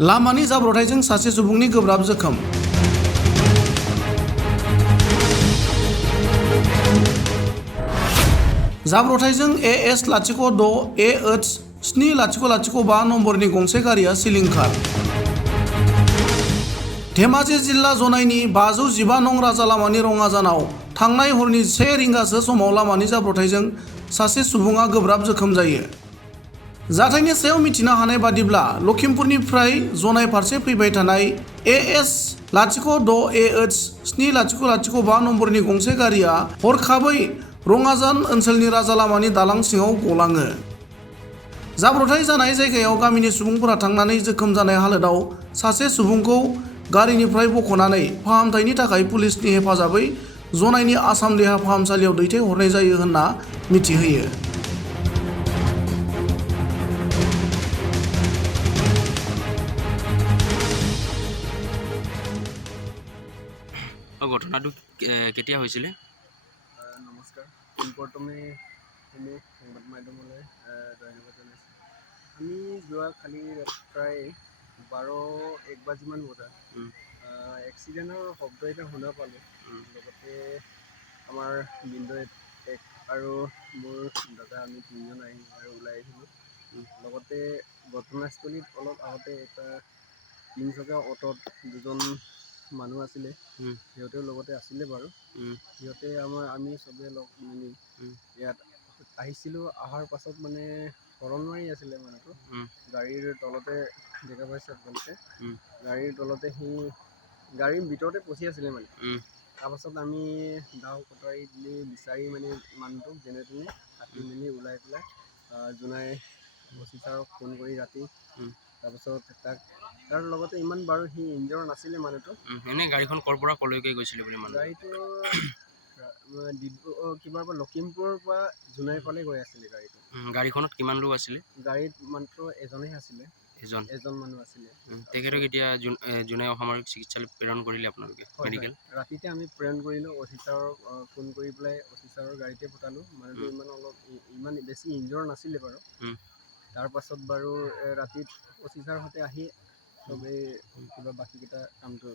लामानि जाब्रबथायजों सासे सुबुंनि गोब्राब जोखोम। जाब्रबथायजों AS06AH7005 नम्बरनि गंसे गारिया सिलिंखार। धेमाजि जिल्ला जनाइनि 515 नं राजा लामानि रङाजानाव थांनाय हरनि 1 रिंगासो समाव लामानि जाब्रबथायजों सासे सुबुङा गोब्राब जोखोम जायो। जाथायनि सायाव मिथिनो हानाय बादिब्ला लखिमपुरनिफ्राय जनाइ फारसे फैबाय थानाय AS06AH7005 नम्बरनि गंसे गारिया हरखाबै रङाजान ओनसोलनि राजा लामानि दालां सिङाव गलाङो। जाब्रबथाय जानाय जायगायाव गामिनि सुबुंफोरा थांनानै जोखोम जानाय हालोदाव सासे सुबुंखौ गारिनिफ्राय बख'नानै फाहामथायनि थाखाय पुलिसनि हेफाजाबै जनाइनि आसाम देहा फाहामसालियाव दैथायहरनाय जायो होनना मिथिहोयो। ঘটনাটো কেতিয়া হৈছিলে? নমস্কাৰ, পোনপ্ৰথমে এনে সংবাদ মাধ্যমলৈ ধন্যবাদ জনাইছোঁ। আমি যোৱা কালি প্ৰায় 12-1 বাজিমান বজাত এক্সিডেণ্টৰ শব্দ এটা শুনা পালোঁ। লগতে আমাৰ বিন্দু এক আৰু মোৰ দাদা আমি 3জন ওলাই আহিলোঁ। লগতে ঘটনাস্থলীত অলপ আগতে এটা 3 চকীয়া অ'টোত 2জন মানুহ আছিলে, সিহঁতেও লগতে আছিলে বাৰু। সিহঁতে আমি চবেই লগ মিলি ইয়াত আহিছিলোঁ। অহাৰ পাছত মানে হৰণ মাৰি আছিলে মানুহটো। গাড়ীৰ তলতে দেখা পাইছে আপোনালোকে, গাড়ীৰ তলতে সি গাড়ীৰ ভিতৰতে ফচি আছিলে মানে। তাৰপাছত আমি দাও কটাৰী দিলি বিচাৰি মানে মানুহটোক যেনে তেনে কাটি মেলি ওলাই পেলাই জোনাই অফিচাৰক ফোন কৰি ৰাতি, তাৰপাছত তাৰ লগতে ইমান বাৰু সি ইনজিঅৰ নাছিলে মানুহটো। এনে গাড়ীখন ক'ৰ পৰা ক'লৈকে গৈছিলে বুলি মানুহ? গাড়ীটো কিবাৰ পৰা লখিমপুৰৰ পৰা জোনাইৰ ফালে গৈ আছিলে গাড়ীটো। গাড়ীখনত কিমান লোক আছিলে? গাড়ীত মাত্ৰ এজনেই আছিলে, এজন মানুহ আছিলে। তেখেতক এতিয়া জোনাই অসামৰিক চিকিৎসালয়ত প্ৰেৰণ কৰিলে আপোনালোকে মেডিকেল? ৰাতিতে আমি প্ৰেৰণ কৰিলোঁ, অফিচাৰক ফোন কৰি পেলাই অফিচাৰৰ গাড়ীতে পঠালোঁ। মানুহটো ইমান বেছি ইনজিঅৰ নাছিলে বাৰু। তাৰপাছত বাৰু ৰাতিত অফিচাৰহঁতে আহি চবেই কিবা বাকীকেইটা কামটো